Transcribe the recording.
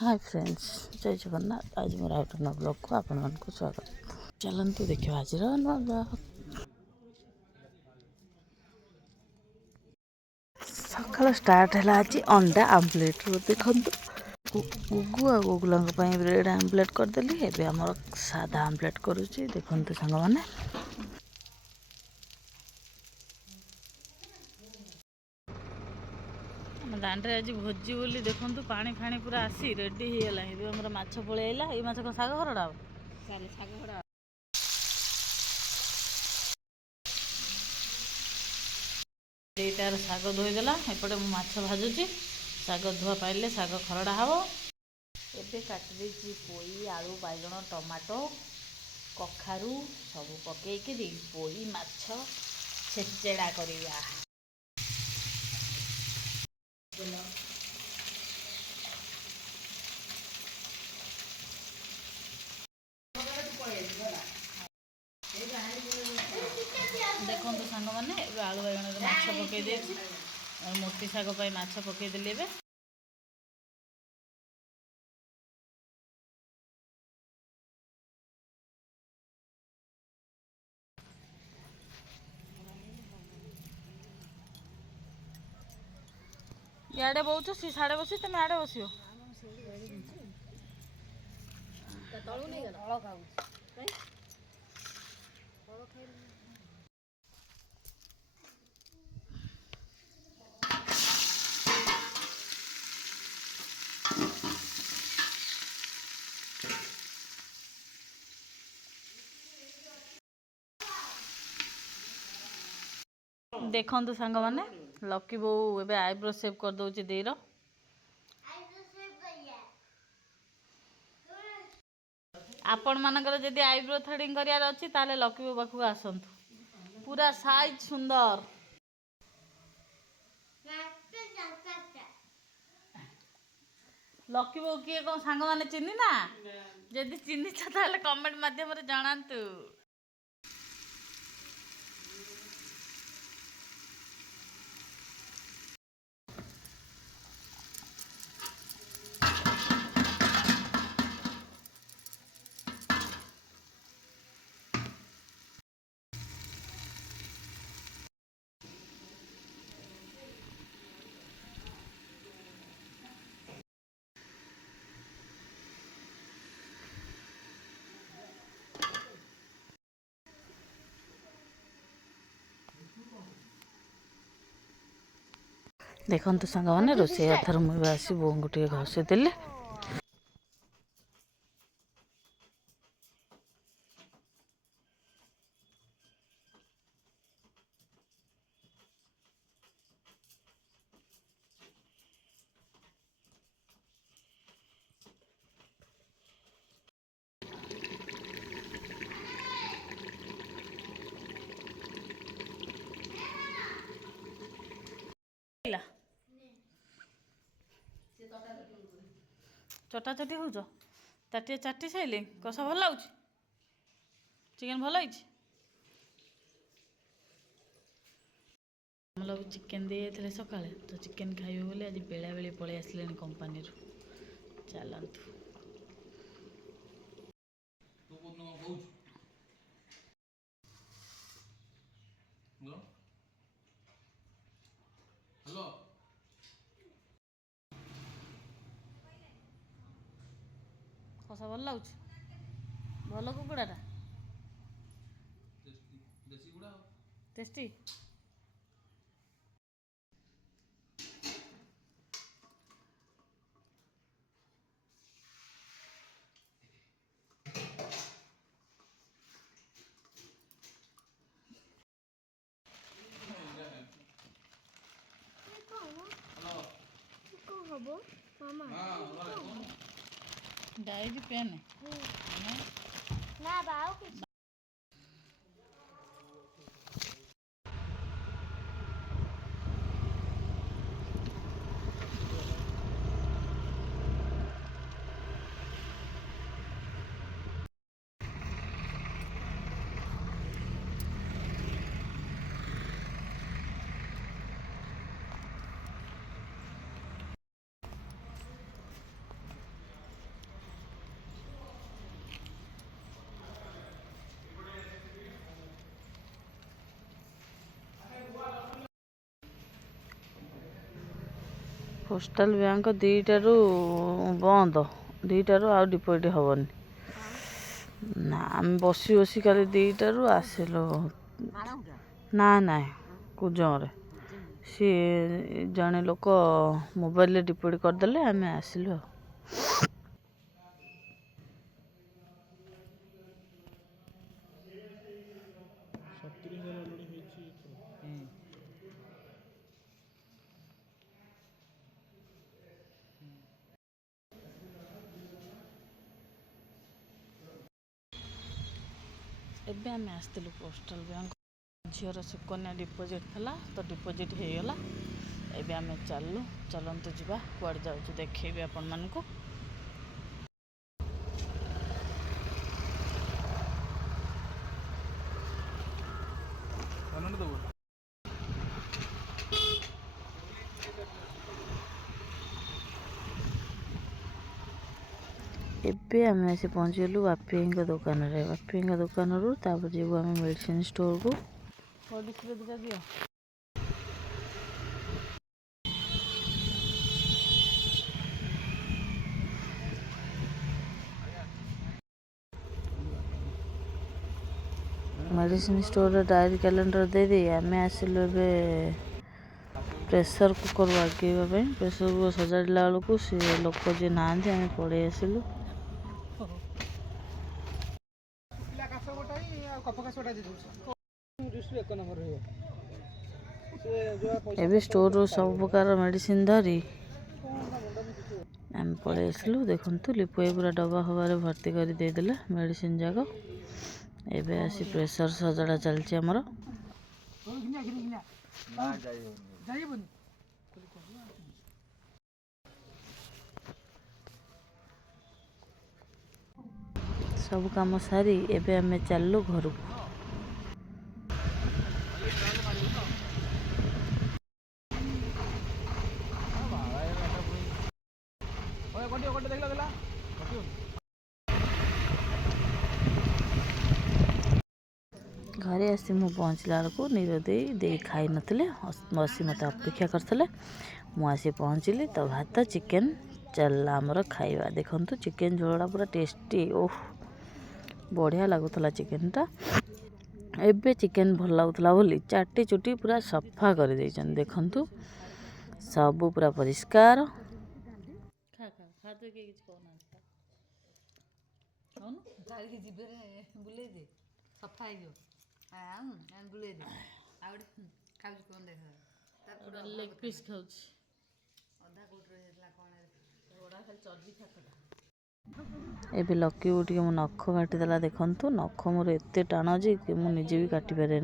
Hi friends, जय जगन्नाथ। आज more out न ब्लॉग को आपण मन को स्वागत। चलंतु देखियो आज नुआ ब्लॉग। सकाल स्टार्ट है आज अंडा आमलेट रो देखंतु। गुगु आ गुगुलांग पई ब्रेड आमलेट कर देली। एबे हमर सादा आमलेट करूची देखंतु संग माने। दांडे आज भोजी बोली देखंतु पानी फाणी पूरा आसी रेडी हे गेला। एबे हमर माछ पळे आइला। ए माछ को साग हरडा साले साग हरडा एटार साग धोईदेला। एपटे मु माछ भाजुची। साग धुआ पाइले साग खरडा हबो। एबे काटी देछि पोई आलू बाइगण टमाटो कखारू सब पकेइके दी पोई माछ छेचेडा करिया। देखो सांग मैंने आलू बैगण माछ पकई दे मोटी शाग माछ पकईदेली। ए इे बहुत सी साढ़े बस तुम आड़े बस देखु सांग मैंने लकी बो ए आईब्रो सेव कर दौची देर आपण मानकर जदि आईब्रो थ्रेडिंग करार अच्छी ताले लकी बो पाखु आसतु। पूरा साइज सुंदर। लकी बो किए कौन सांग माने चिन्ह ना जदि चिन्ह ताले कमेंट माध्यम रे जणांतु। देखु सांग मैंने रोषे अथर मुझे आसी बोन को घसी देली। चटा चटी हो ताटे चाटी सारे कषा भल लगे चिकेन भल हम चिकेन दे जाते सका तो चिकेन खाइबे बोले आज बेला बेली पलि आसले कंपानी चलतु। कषा भल लगे भल कुकुड़ाटा टेस्टी। डायरी पेन ना बाओ पोस्टाल बैंक 2टारू बंद 2टारू आउ डिपोजिट हेनी ना आम बसी बसी खाली 2टारू आसिलु ना ना कुजंगे सी जड़े लोक मोबाइल डिपोजिट करदे आम आसिलु। एबे आम आसलु पोस्टाल बैंक झीर सुकन्या डिपोजिट था तो डिपोजिट हो गला। एबे आम चलतु जा कुआड़े जाऊँ देखी आपण मानक एबे आम आसी पहुँचगलु बापी दुकान रे बापी दुकान रू जीव आम मेडिसिन स्टोर को दियो मेडिसिन स्टोर डायरी कैलेंडर दे दी आम आसिलु प्रेसर कुकर बागेवा प्रेसर कुकर सजाड़ा बेलू सी लोक जी ना आम पड़े आसिलु। एबे स्टोर रू सब प्रकार मेडिसिन धरी आम पड़े आसिलु। देखु लिपुए पूरा डब्बा हबारे भर्ती कर देदेला मेडिसिन जाक। एबे आसी प्रेसर सजड़ा चलची आमर सब काम सारी एबे आमे चललु घर को। घरे आसी मु पहुँचला बेलू नीर खाई नथिले बसी मत अपेक्षा करते मुझे पहुँचली तो भात चिकेन चलला आमर खाइबा। देखु चिकेन झोलटा पूरा टेस्टी ओह बढ़िया लगुला चिकेनटा। एबे चिकेन भल लगुला बोली चाटी चुटी पूरा सफा कर देइछन। देखु सब पूरा परिष्कार लेग पीस एबे लकी उठिके मो नख काटिदेला। देखु नख मोर एते टाण जे कि मुझे भी काटी पारे।